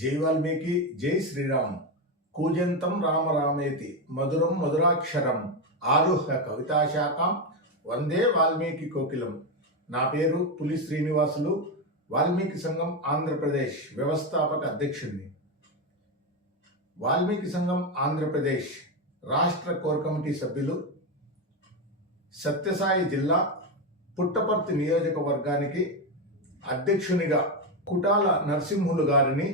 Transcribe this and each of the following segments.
జై వాల్మీకి, జై శ్రీరామ్. కూజంతం రామ రామేతి మధురం మధురాక్షరం ఆరుహ్య కవితాశాఖం వందే వాల్మీకి కోకిలం. నా పేరు పులి శ్రీనివాసులు, వాల్మీకి సంఘం ఆంధ్రప్రదేశ్ వ్యవస్థాపక అధ్యక్షుడిని. వాల్మీకి సంఘం ఆంధ్రప్రదేశ్ రాష్ట్ర కోర్ కమిటీ సభ్యులు, సత్యసాయి జిల్లా పుట్టపర్తి నియోజకవర్గానికి అధ్యక్షునిగా కుటాల నరసింహులు గారిని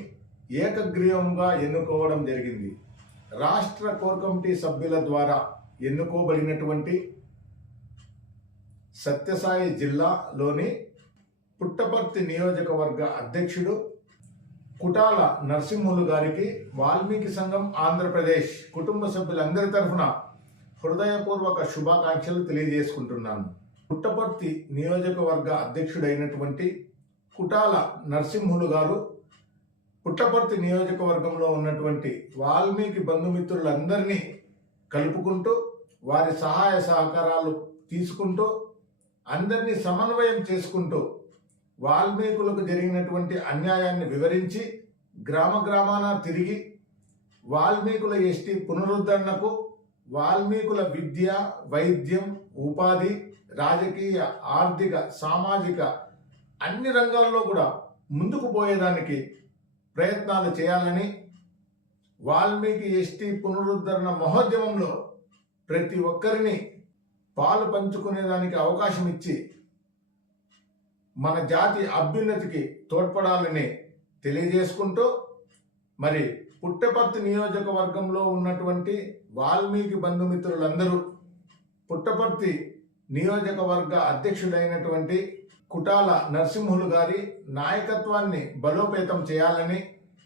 ఏకగ్రీవంగా ఎన్నుకోవడం జరిగింది. రాష్ట్ర కోర్ కమిటీ సభ్యుల ద్వారా ఎన్నుకోబడినటువంటి సత్యసాయి జిల్లాలోని పుట్టపర్తి నియోజకవర్గ అధ్యక్షుడు కుటాల నరసింహులు గారికి వాల్మీకి సంఘం ఆంధ్రప్రదేశ్ కుటుంబ సభ్యులందరి తరఫున హృదయపూర్వక శుభాకాంక్షలు తెలియజేసుకుంటున్నాను. పుట్టపర్తి నియోజకవర్గ అధ్యక్షుడైనటువంటి కుటాల నరసింహులు గారు పుట్టపర్తి నియోజకవర్గంలో ఉన్నటువంటి వాల్మీకి బంధుమిత్రులందరినీ కలుపుకుంటూ వారి సహాయ సహకారాలు తీసుకుంటూ అందరినీ సమన్వయం చేసుకుంటూ వాల్మీకులకు జరిగినటువంటి అన్యాయాన్ని వివరించి గ్రామ గ్రామాన తిరిగి వాల్మీకుల ఎస్టీ పునరుద్ధరణకు, వాల్మీకుల విద్య, వైద్యం, ఉపాధి, రాజకీయ, ఆర్థిక, సామాజిక అన్ని రంగాల్లో కూడా ముందుకు పోయేదానికి ప్రయత్నాలు చేయాలని, వాల్మీకి ఎస్టీ పునరుద్ధరణ మహోద్యమంలో ప్రతి ఒక్కరిని పాలు పంచుకునేదానికి అవకాశం ఇచ్చి మన జాతి అభ్యున్నతికి తోడ్పడాలని తెలియజేసుకుంటూ, మరి పుట్టపర్తి నియోజకవర్గంలో ఉన్నటువంటి వాల్మీకి బంధుమిత్రులందరూ పుట్టపర్తి నియోజకవర్గ అధ్యక్షుడైనటువంటి కుటాల నరసింహులు గారి నాయకత్వాన్ని బలోపేతం చేయాలని,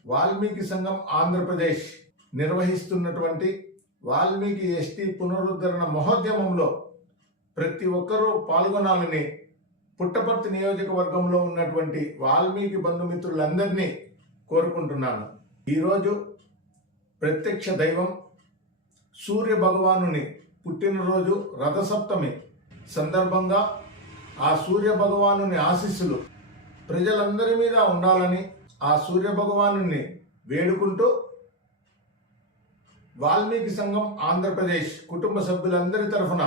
వాల్మీకి సంఘం ఆంధ్రప్రదేశ్ నిర్వహిస్తున్నటువంటి వాల్మీకి ఎస్టీ పునరుద్ధరణ మహోద్యమంలో ప్రతి ఒక్కరూ పాల్గొనాలని పుట్టపర్తి నియోజకవర్గంలో ఉన్నటువంటి వాల్మీకి బంధుమిత్రులందరినీ కోరుకుంటున్నాను. ఈరోజు ప్రత్యక్ష దైవం సూర్య భగవానుని పుట్టినరోజు రథసప్తమి సందర్భంగా ఆ సూర్య భగవానుని ఆశీస్సులు ప్రజలందరి మీద ఉండాలని ఆ సూర్య భగవానుని వేడుకుంటూ వాల్మీకి సంఘం ఆంధ్రప్రదేశ్ కుటుంబ సభ్యులందరి తరఫున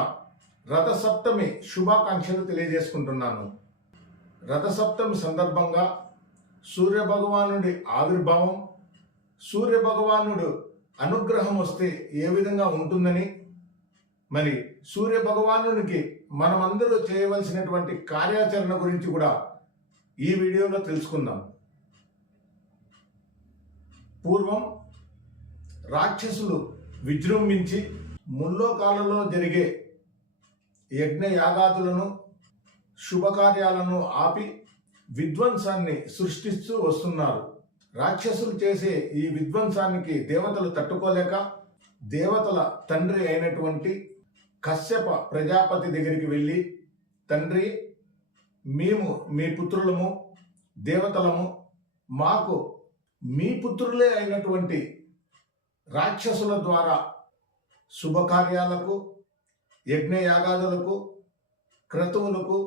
రథసప్తమి శుభాకాంక్షలు తెలియజేసుకుంటున్నాను. రథసప్తమి సందర్భంగా సూర్య భగవానుడి ఆవిర్భావం, సూర్య భగవానుడు అనుగ్రహం వస్తే ఏ విధంగా ఉంటుందని, మరి సూర్య భగవానునికి మనమందరూ చేయవలసినటువంటి కార్యాచరణ గురించి కూడా ఈ వీడియోలో తెలుసుకుందాం. పూర్వం రాక్షసులు విజృంభించి ముల్లోకాలలో జరిగే యజ్ఞ యాగాదులను, శుభకార్యాలను ఆపి విధ్వంసాన్ని సృష్టిస్తూ వస్తున్నారు. రాక్షసులు చేసే ఈ విధ్వంసానికి దేవతలు తట్టుకోలేక దేవతల తండ్రి అయినటువంటి కశ్యప ప్రజాపతి దగ్గరికి వెళ్ళి, తండ్రి, మేము మీ పుత్రులము, దేవతలము, మాకు మీ పుత్రులే అయినటువంటి రాక్షసుల ద్వారా శుభకార్యాలకు, యజ్ఞయాగాదులకు, క్రతువులకు,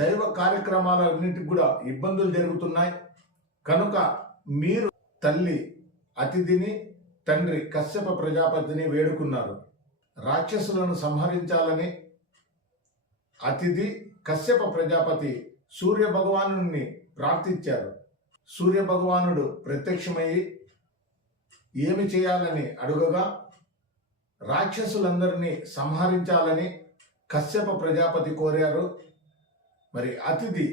దైవ కార్యక్రమాలన్నింటికి కూడా ఇబ్బందులు జరుగుతున్నాయి. కనుక మీరు తల్లి అతిథిని, తండ్రి కశ్యప ప్రజాపతిని వేడుకున్నారు. రాక్షసులను సంహరించాలని అతిథి కశ్యప ప్రజాపతి సూర్య భగవానుని ప్రార్థించారు. సూర్య భగవానుడు ప్రత్యక్షమయ్యి ఏమి చేయాలని అడుగగా రాక్షసులందరినీ సంహరించాలని కశ్యప ప్రజాపతి కోరారు. మరి అతిథి,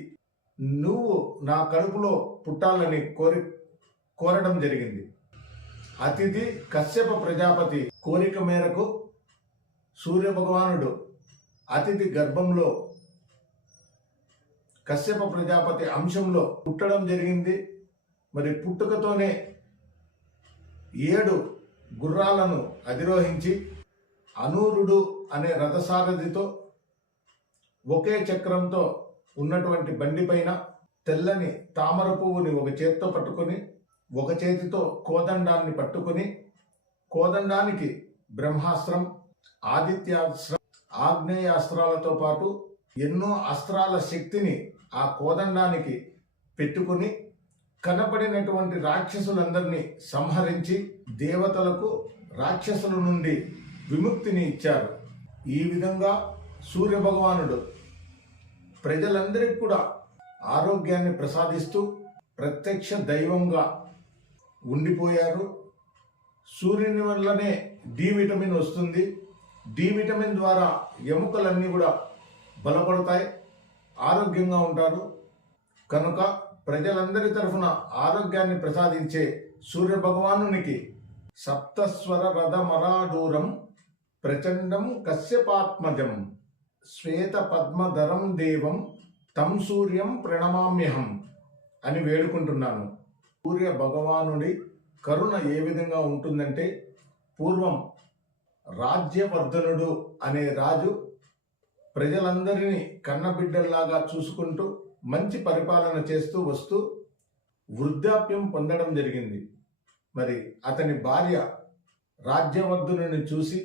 నువ్వు నా కడుపులో పుట్టాలని కోరడం జరిగింది. అతిథి కశ్యప ప్రజాపతి కోరిక మేరకు సూర్య భగవానుడు అతిథి గర్భంలో కశ్యప ప్రజాపతి అంశంలో పుట్టడం జరిగింది. మరి పుట్టుకతోనే 7 గుర్రాలను అధిరోహించి అనూరుడు అనే రథసారథితో ఒకే చక్రంతో ఉన్నటువంటి బండిపైన తెల్లని తామర పువ్వుని ఒక చేత్తో పట్టుకొని, ఒక చేతితో కోదండాన్ని పట్టుకొని, కోదండానికి బ్రహ్మాస్త్రం, ఆదిత్యాస్త్రం, ఆగ్నేయాస్త్రాలతో పాటు ఎన్నో అస్త్రాల శక్తిని ఆ కోదండానికి పెట్టుకుని కనపడినటువంటి రాక్షసులందరినీ సంహరించి దేవతలకు రాక్షసుల నుండి విముక్తిని ఇచ్చారు. ఈ విధంగా సూర్య భగవానుడు ప్రజలందరికీ కూడా ఆరోగ్యాన్ని ప్రసాదిస్తూ ప్రత్యక్ష దైవంగా ఉండిపోయారు. సూర్యుని వల్లనే డి విటమిన్ వస్తుంది. డి విటమిన్ ద్వారా ఎముకలన్నీ కూడా బలపడతాయి, ఆరోగ్యంగా ఉంటారు. కనుక ప్రజలందరి తరఫున ఆరోగ్యాన్ని ప్రసాదించే సూర్య భగవానునికి సప్తస్వర రథమరాడూరం ప్రచండం కశ్యపాత్మజం శ్వేత పద్మధరం దేవం తం సూర్యం ప్రణమామ్యహం అని వేడుకుంటున్నాను. సూర్య భగవానుడి కరుణ ఏ విధంగా ఉంటుందంటే, పూర్వం రాజ్యవర్ధనుడు అనే రాజు ప్రజలందరినీ కన్నబిడ్డల్లాగా చూసుకుంటూ మంచి పరిపాలన చేస్తూ వస్తూ వృద్ధాప్యం పొందడం జరిగింది. మరి అతని భార్య రాజ్యవర్ధనుని చూసి,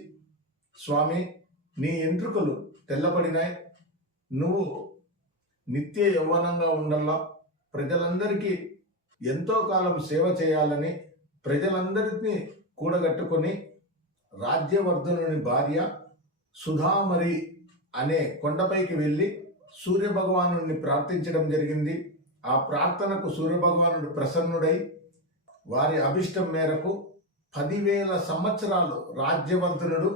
స్వామి, నీ ఎంట్రుకలు తెల్లబడినాయి, నువ్వు నిత్య యౌవనంగా ఉండల్లా, ప్రజలందరికీ ఎంతో కాలం సేవ చేయాలని ప్రజలందరినీ కూడగట్టుకొని రాజ్యవర్ధనుని భార్య సుధామరి అనే కొండపైకి వెళ్ళి సూర్యభగవానుడిని ప్రార్థించడం జరిగింది. ఆ ప్రార్థనకు సూర్యభగవానుడు ప్రసన్నుడై వారి అభిష్టం మేరకు 10,000 సంవత్సరాలు రాజ్యవర్ధనుడు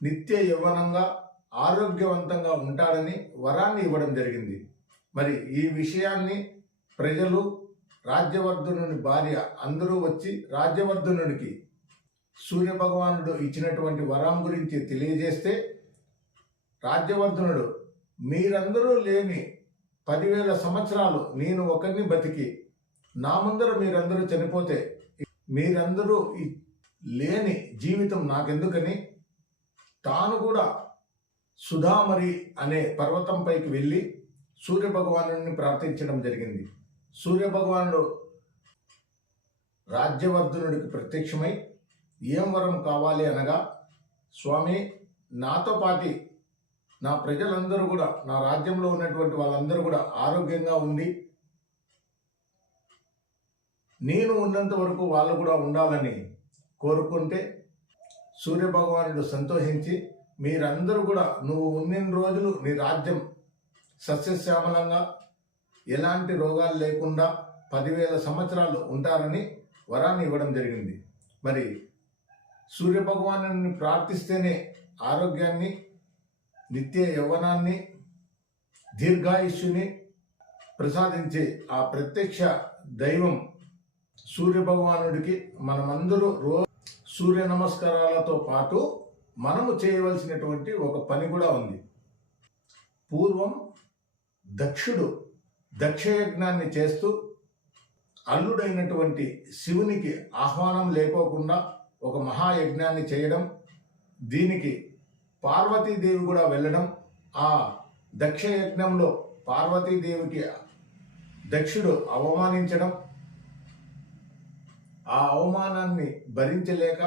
నిత్య యవ్వనంగా ఆరోగ్యవంతంగా ఉంటాడని వరాన్ని ఇవ్వడం జరిగింది. మరి ఈ విషయాన్ని ప్రజలు, రాజ్యవర్ధనుని భార్య అందరూ వచ్చి రాజ్యవర్ధనునికి సూర్యభగవానుడు ఇచ్చినటువంటి వరం గురించి తెలియజేస్తే, రాజ్యవర్ధనుడు, మీరందరూ లేని 10,000 సంవత్సరాలు నేను ఒకరిని బతికి నా ముందర మీరందరూ చనిపోతే మీరందరూ లేని జీవితం నాకెందుకని తాను కూడా సుధామరి అనే పర్వతంపైకి వెళ్ళి సూర్యభగవానుడిని ప్రార్థించడం జరిగింది. సూర్యభగవానుడు రాజ్యవర్ధనుడికి ప్రత్యక్షమై ఏం వరం కావాలి అనగా, స్వామి, నాతో పాటి నా ప్రజలందరూ కూడా, నా రాజ్యంలో ఉన్నటువంటి వాళ్ళందరూ కూడా ఆరోగ్యంగా ఉండి నేను ఉన్నంత వరకు వాళ్ళు కూడా ఉండాలని కోరుకుంటే, సూర్యభగవానుడు సంతోషించి, మీరందరూ కూడా నువ్వు ఉన్నన్ని రోజులు నీ రాజ్యం సస్యశ్యామలంగా ఎలాంటి రోగాలు లేకుండా 10,000 సంవత్సరాలు ఉంటారని వరాన్ని ఇవ్వడం జరిగింది. మరి సూర్యభగవానుని ప్రార్థిస్తేనే ఆరోగ్యాన్ని, నిత్య యవ్వనాన్ని, దీర్ఘాయుష్యుని ప్రసాదించే ఆ ప్రత్యక్ష దైవం సూర్యభగవానుడికి మనమందరూ సూర్య నమస్కారాలతో పాటు మనము చేయవలసినటువంటి ఒక పని కూడా ఉంది. పూర్వం దక్షుడు దక్షయజ్ఞాన్ని చేస్తూ అల్లుడైనటువంటి శివునికి ఆహ్వానం లేకోకుండా ఒక మహాయజ్ఞాన్ని చేయడం, దీనికి పార్వతీదేవి కూడా వెళ్ళడం, ఆ దక్షయజ్ఞంలో పార్వతీదేవికి దక్షుడు అవమానించడం, ఆ అవమానాన్ని భరించలేక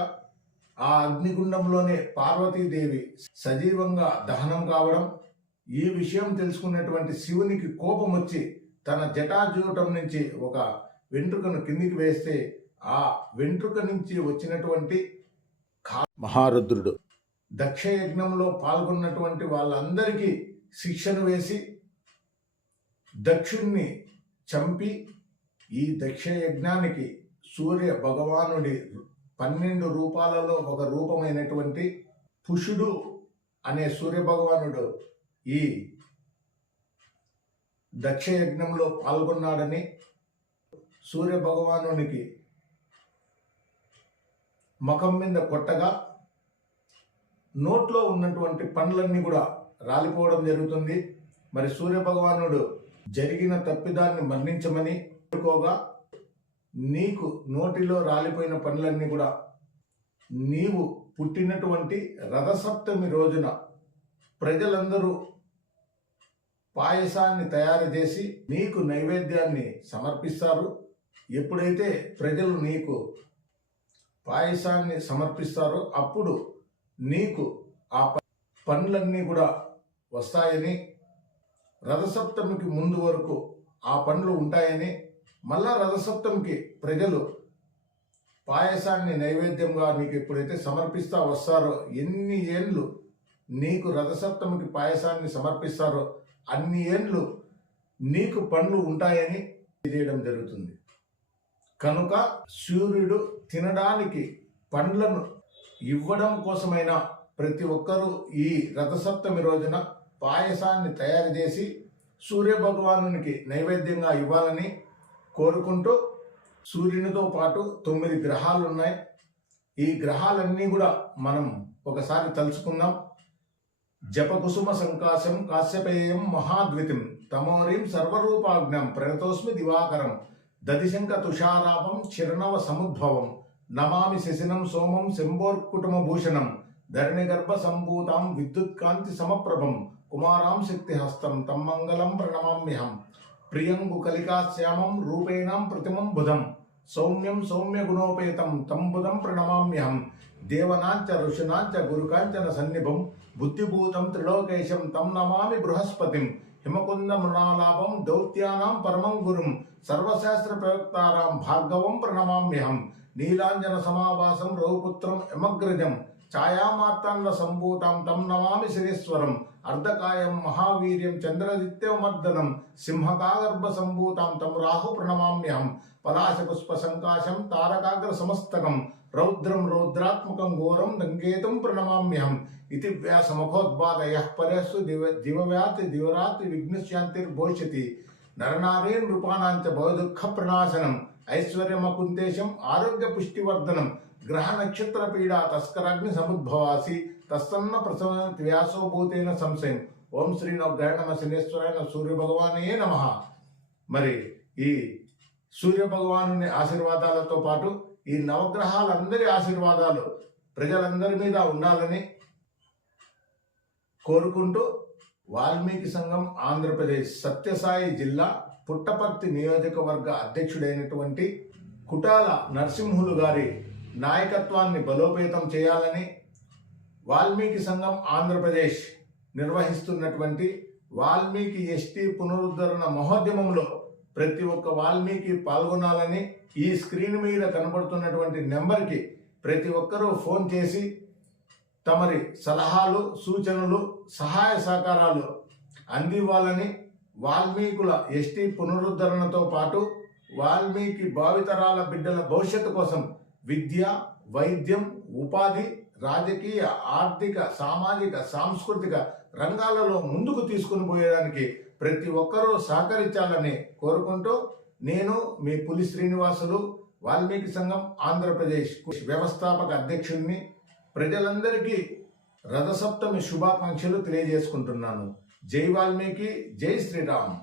ఆ అగ్నిగుండంలోనే పార్వతీదేవి సజీవంగా దహనం కావడం, ఈ విషయం తెలుసుకున్నటువంటి శివునికి కోపం వచ్చి తన జటాజూటం నుంచి ఒక వెంట్రుకను కిందికి వేస్తే ఆ వెంట్రుక నుంచి వచ్చినటువంటి మహారుద్రుడు దక్షయజ్ఞంలో పాల్గొన్నటువంటి వాళ్ళందరికీ శిక్షను వేసి దక్షుణ్ణి చంపి, ఈ దక్షయజ్ఞానికి సూర్య భగవానుడి 12 రూపాలలో ఒక రూపమైనటువంటి పుషుడు అనే సూర్య భగవానుడు ఈ దక్షయజ్ఞంలో పాల్గొన్నాడని సూర్య భగవానునికి ముఖం మీద కొట్టగా నోట్లో ఉన్నటువంటి పండ్లన్నీ కూడా రాలిపోవడం జరుగుతుంది. మరి సూర్య భగవానుడు జరిగిన తప్పిదాన్ని మన్నించమని కోరుకోగా, నీకు నోటిలో రాలిపోయిన పండ్లన్నీ కూడా నీవు పుట్టినటువంటి రథసప్తమి రోజున ప్రజలందరూ పాయసాన్ని తయారు చేసి నీకు నైవేద్యాన్ని సమర్పిస్తారు. ఎప్పుడైతే ప్రజలు నీకు పాయసాన్ని సమర్పిస్తారో అప్పుడు నీకు ఆ పండ్లన్నీ కూడా వస్తాయని, రథసప్తమికి ముందు వరకు ఆ పండ్లు ఉంటాయని మళ్ళా రథసప్తమికి ప్రజలు పాయసాన్ని నైవేద్యంగా నీకు ఎప్పుడైతే సమర్పిస్తా వస్తారో, ఎన్ని ఏండ్లు నీకు రథసప్తమికి పాయసాన్ని సమర్పిస్తారో అన్ని ఏండ్లు నీకు పండ్లు ఉంటాయని తెలియడం జరుగుతుంది. కనుక సూర్యుడు తినడానికి పండ్లను ఇవ్వడం కోసమైనా ప్రతి ఒక్కరూ ఈ రథసప్తమి రోజున పాయసాన్ని తయారు చేసి సూర్య భగవానునికి నైవేద్యంగా ఇవ్వాలని కోరుకుంటూ, సూర్యునితో పాటు 9 గ్రహాలు ఉన్నాయి. ఈ గ్రహాలన్నీ కూడా మనం ఒకసారి తలుచుకుందాం. జపకుసుమ సంకాశం కాశ్యపేయం మహాద్వితిం తమోరిం సర్వరూపాజ్ఞం ప్రణతోస్మి దివాకరం దదిశంక తుషారాపం చిరణవ సముద్భవం నమామి శశినం సోమం శంభోర్కుటుమభూషణం ధరణిగర్భ సంభూతాం విద్యుత్కాంతి సమప్రభం కుమారాం శక్తిహస్తం తం మంగళం ప్రణమామ్యహం ప్రియంగు కలికాశ్యామం రూపేణాం ప్రతిమం బుధం సౌమ్యం సౌమ్య గుణోపేతం తం బుధం ప్రణమామ్యహం దేవనాంచ ఋషినాంచ గురుకాంచన సన్నిభం బుద్ధిభూతం త్రిలోకేశం తం నమామి బృహస్పతిం హిమకుంద మృణాలాభం దౌత్యానాం పరమం గురుం సర్వశాస్త్ర ప్రయోక్తారాం భార్గవం ప్రణమామ్యహం నీలాంజన సమావాసం రఘుపుత్రం యమగ్రజం ఛాయామార్తాండ సంభూతం తం నమామి శరీశ్వరం అర్ధకాయం మహావీర్యం చంద్రదిత్యమర్దనం సింహకాగర్భ సంభూతం తం రాహు ప్రణమామ్యహం పలాశపుష్ప సంకాశం తారకాగ్ర సమస్తకం రౌద్రం రౌద్రాత్మకం ఘోరం దంగేతుం ప్రణమామ్యహం ఇతి వ్యాసమఖోద్బాదయః పరస్సు దివవ్యాతి దివరాత్రి విఘ్నశాంతిర్భవిష్యతి నరనారీన్ నృపాణాంచ భవదుఃఖ ప్రణాశనం ఐశ్వర్యమకుంతేశం ఆరోగ్య పుష్టివర్ధనం గ్రహ నక్షత్ర పీడా తస్కరాగ్ని సముద్భవాసి తస్తన్న ప్రసవ వ్యాసోభూతేన సంశయం. ఓం శ్రీ నవగ్రహ నమ శనేశ్వరాయ సూర్య భగవానే నమః. మరి ఈ సూర్య భగవాను ఆశీర్వాదాలతో పాటు ఈ నవగ్రహాలందరి ఆశీర్వాదాలు ప్రజలందరి మీద ఉండాలని కోరుకుంటూ, వాల్మీకి సంఘం ఆంధ్రప్రదేశ్ సత్యసాయి జిల్లా పుట్టపర్తి నియోజకవర్గ అధ్యక్షుడైనటువంటి కుటాల నరసింహులు గారి నాయకత్వాన్ని బలోపేతం చేయాలని, వాల్మీకి సంఘం ఆంధ్రప్రదేశ్ నిర్వహిస్తున్నటువంటి వాల్మీకి ఎస్టీ పునరుద్ధరణ మహోద్యమంలో ప్రతి ఒక్క వాల్మీకి పాల్గొనాలని, ఈ స్క్రీన్ మీద కనబడుతున్నటువంటి నెంబర్కి ప్రతి ఒక్కరూ ఫోన్ చేసి తమరి సలహాలు సూచనలు సహాయ సహకారాలు అందివ్వాలని, వాల్మీకుల ఎస్టీ పునరుద్ధరణతో పాటు వాల్మీకి భావితరాల బిడ్డల భవిష్యత్తు కోసం విద్య, వైద్యం, ఉపాధి, రాజకీయ, ఆర్థిక, సామాజిక, సాంస్కృతిక రంగాలలో ముందుకు తీసుకుని పోయేదానికి ప్రతి ఒక్కరూ సహకరించాలని కోరుకుంటూ, నేను మీ పులి శ్రీనివాసులు, వాల్మీకి సంఘం ఆంధ్రప్రదేశ్ వ్యవస్థాపక అధ్యక్షుడిని, ప్రజలందరికీ రథసప్తమి శుభాకాంక్షలు తెలియజేసుకుంటున్నాను. జై వాల్మీకి, జై శ్రీరామ్.